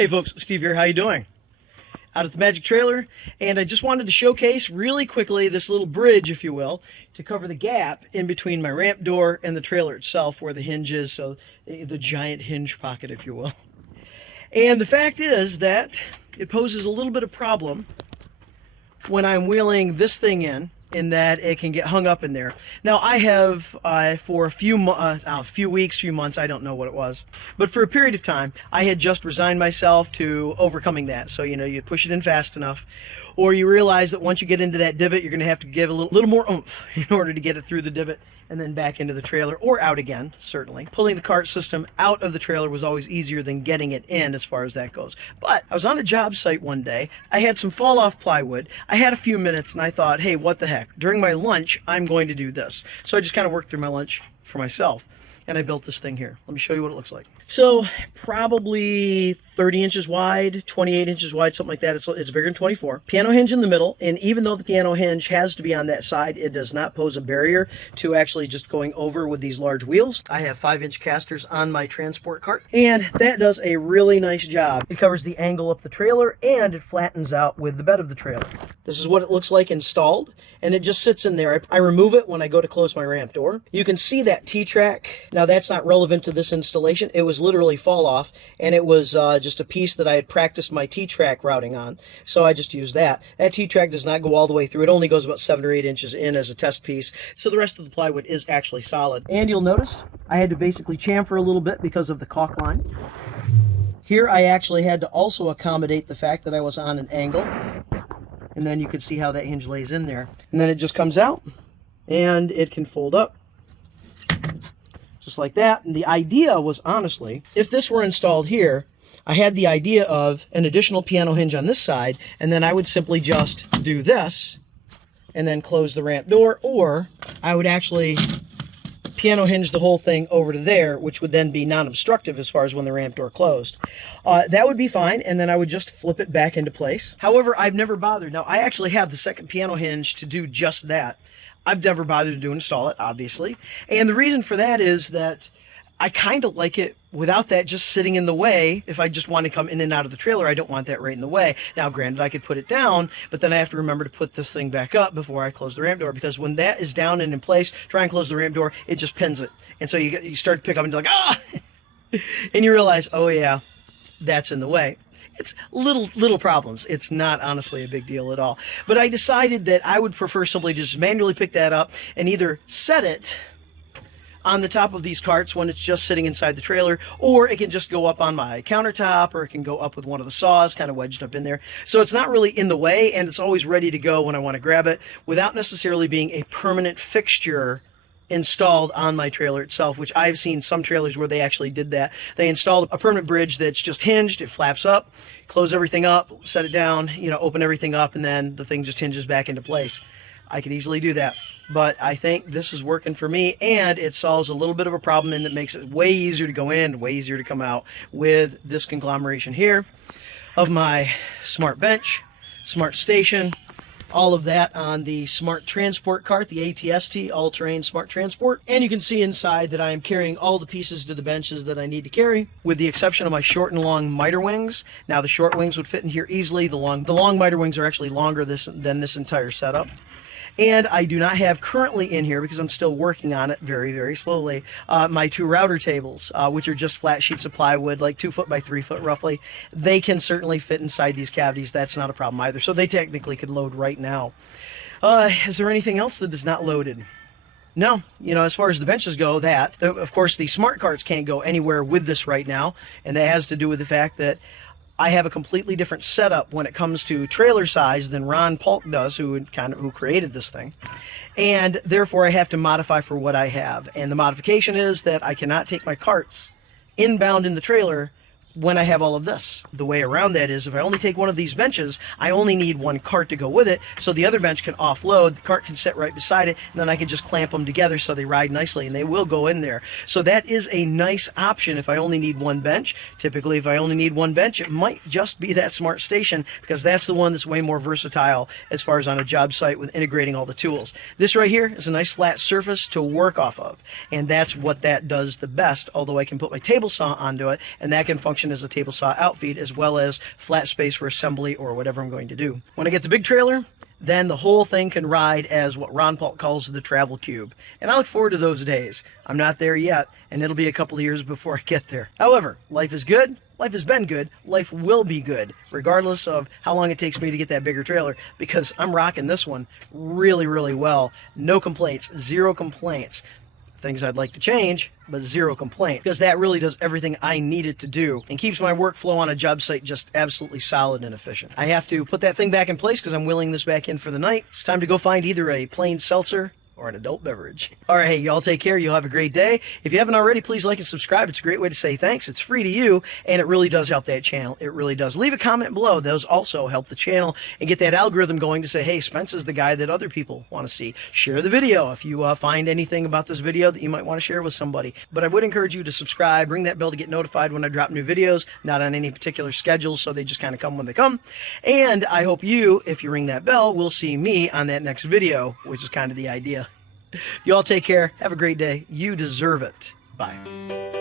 Hey folks, Steve here. How you doing? Out at the Magic Trailer, and I just wanted to showcase really quickly this little bridge, if you will, to cover the gap in between my ramp door and the trailer itself, where the hinge is, so the giant hinge pocket, if you will. And the fact is that it poses a little bit of problem when I'm wheeling this thing in that it can get hung up in there. Now I have for a few months, I don't know what it was, but for a period of time I had just resigned myself to overcoming that. So you push it in fast enough, or you realize that once you get into that divot, you're going to have to give a little more oomph in order to get it through the divot and then back into the trailer, or out again. Certainly pulling the cart system out of the trailer was always easier than getting it in, as far as that goes. But I was on a job site one day, I had some fall off plywood, I had a few minutes, and I thought, hey, what the heck, during my lunch I'm going to do this. So I just kind of worked through my lunch for myself, and I built this thing here. Let me show you what it looks like. So probably 30 inches wide, 28 inches wide, something like that. It's bigger than 24. Piano hinge in the middle, and even though the piano hinge has to be on that side, it does not pose a barrier to actually just going over with these large wheels. I have 5-inch casters on my transport cart, and that does a really nice job. It covers the angle up the trailer, and it flattens out with the bed of the trailer. This is what it looks like installed, and it just sits in there. I remove it when I go to close my ramp door. You can see that T-track. Now that's not relevant to this installation. It was literally fall off, and it was just a piece that I had practiced my T-track routing on, so I just used that. That T-track does not go all the way through. It only goes about 7 or 8 inches in as a test piece, so the rest of the plywood is actually solid. And you'll notice I had to basically chamfer a little bit because of the caulk line. Here I actually had to also accommodate the fact that I was on an angle, and then you can see how that hinge lays in there. And then it just comes out, and it can fold up just like that. And the idea was, honestly, if this were installed here, I had the idea of an additional piano hinge on this side, and then I would simply just do this and then close the ramp door, or I would actually piano hinge the whole thing over to there, which would then be non-obstructive as far as when the ramp door closed. That would be fine, and then I would just flip it back into place. However, I've never bothered. Now, I actually have the second piano hinge to do just that. I've never bothered to install it, obviously. And the reason for that is that I kind of like it without that just sitting in the way. If I just want to come in and out of the trailer, I don't want that right in the way. Now, granted, I could put it down, but then I have to remember to put this thing back up before I close the ramp door, because when that is down and in place, try and close the ramp door, it just pins it. And so you start to pick up and you're like, ah! And you realize, oh yeah, that's in the way. It's little problems. It's not honestly a big deal at all. But I decided that I would prefer simply to just manually pick that up and either set it on the top of these carts when it's just sitting inside the trailer, or it can just go up on my countertop, or it can go up with one of the saws kind of wedged up in there. So it's not really in the way, and it's always ready to go when I want to grab it without necessarily being a permanent fixture installed on my trailer itself, which I've seen some trailers where they actually did that. They installed a permanent bridge that's just hinged, it flaps up, close everything up, set it down, open everything up, and then the thing just hinges back into place. I could easily do that, but I think this is working for me, and it solves a little bit of a problem, and that makes it way easier to go in, way easier to come out with this conglomeration here of my smart bench, smart station, all of that on the smart transport cart, the ATST, all-terrain smart transport. And you can see inside that I am carrying all the pieces to the benches that I need to carry, with the exception of my short and long miter wings. Now the short wings would fit in here easily. The long miter wings are actually longer than this entire setup. And I do not have currently in here, because I'm still working on it very, very slowly, my 2 router tables, which are just flat sheets of plywood, like 2 foot by 3 foot roughly. They can certainly fit inside these cavities. That's not a problem either. So they technically could load right now. Is there anything else that is not loaded? No, as far as the benches go, of course, the smart carts can't go anywhere with this right now. And that has to do with the fact that I have a completely different setup when it comes to trailer size than Ron Polk does, who created this thing. And therefore I have to modify for what I have. And the modification is that I cannot take my carts inbound in the trailer when I have all of this. The way around that is, if I only take one of these benches, I only need one cart to go with it, so the other bench can offload, the cart can sit right beside it, and then I can just clamp them together so they ride nicely, and they will go in there. So that is a nice option if I only need one bench. Typically, if I only need one bench, it might just be that smart station, because that's the one that's way more versatile as far as on a job site with integrating all the tools. This right here is a nice flat surface to work off of, and that's what that does the best, although I can put my table saw onto it, and that can function function as a table saw outfeed, as well as flat space for assembly or whatever I'm going to do. When I get the big trailer, then the whole thing can ride as what Ron Paul calls the travel cube. And I look forward to those days. I'm not there yet, and it'll be a couple of years before I get there. However, life is good. Life has been good. Life will be good, regardless of how long it takes me to get that bigger trailer, because I'm rocking this one really, really well. No complaints, zero complaints. Things I'd like to change, but zero complaint, because that really does everything I need it to do and keeps my workflow on a job site just absolutely solid and efficient. I have to put that thing back in place because I'm wheeling this back in for the night. It's time to go find either a plain seltzer or an adult beverage. All right, hey, y'all take care. You'll have a great day. If you haven't already, please like and subscribe. It's a great way to say thanks. It's free to you, and it really does help that channel. It really does. Leave a comment below. Those also help the channel and get that algorithm going to say, hey, Spence is the guy that other people want to see. Share the video if you find anything about this video that you might want to share with somebody. But I would encourage you to subscribe, ring that bell to get notified when I drop new videos, not on any particular schedule, so they just kind of come when they come. And I hope you, if you ring that bell, will see me on that next video, which is kind of the idea. You all take care. Have a great day. You deserve it. Bye.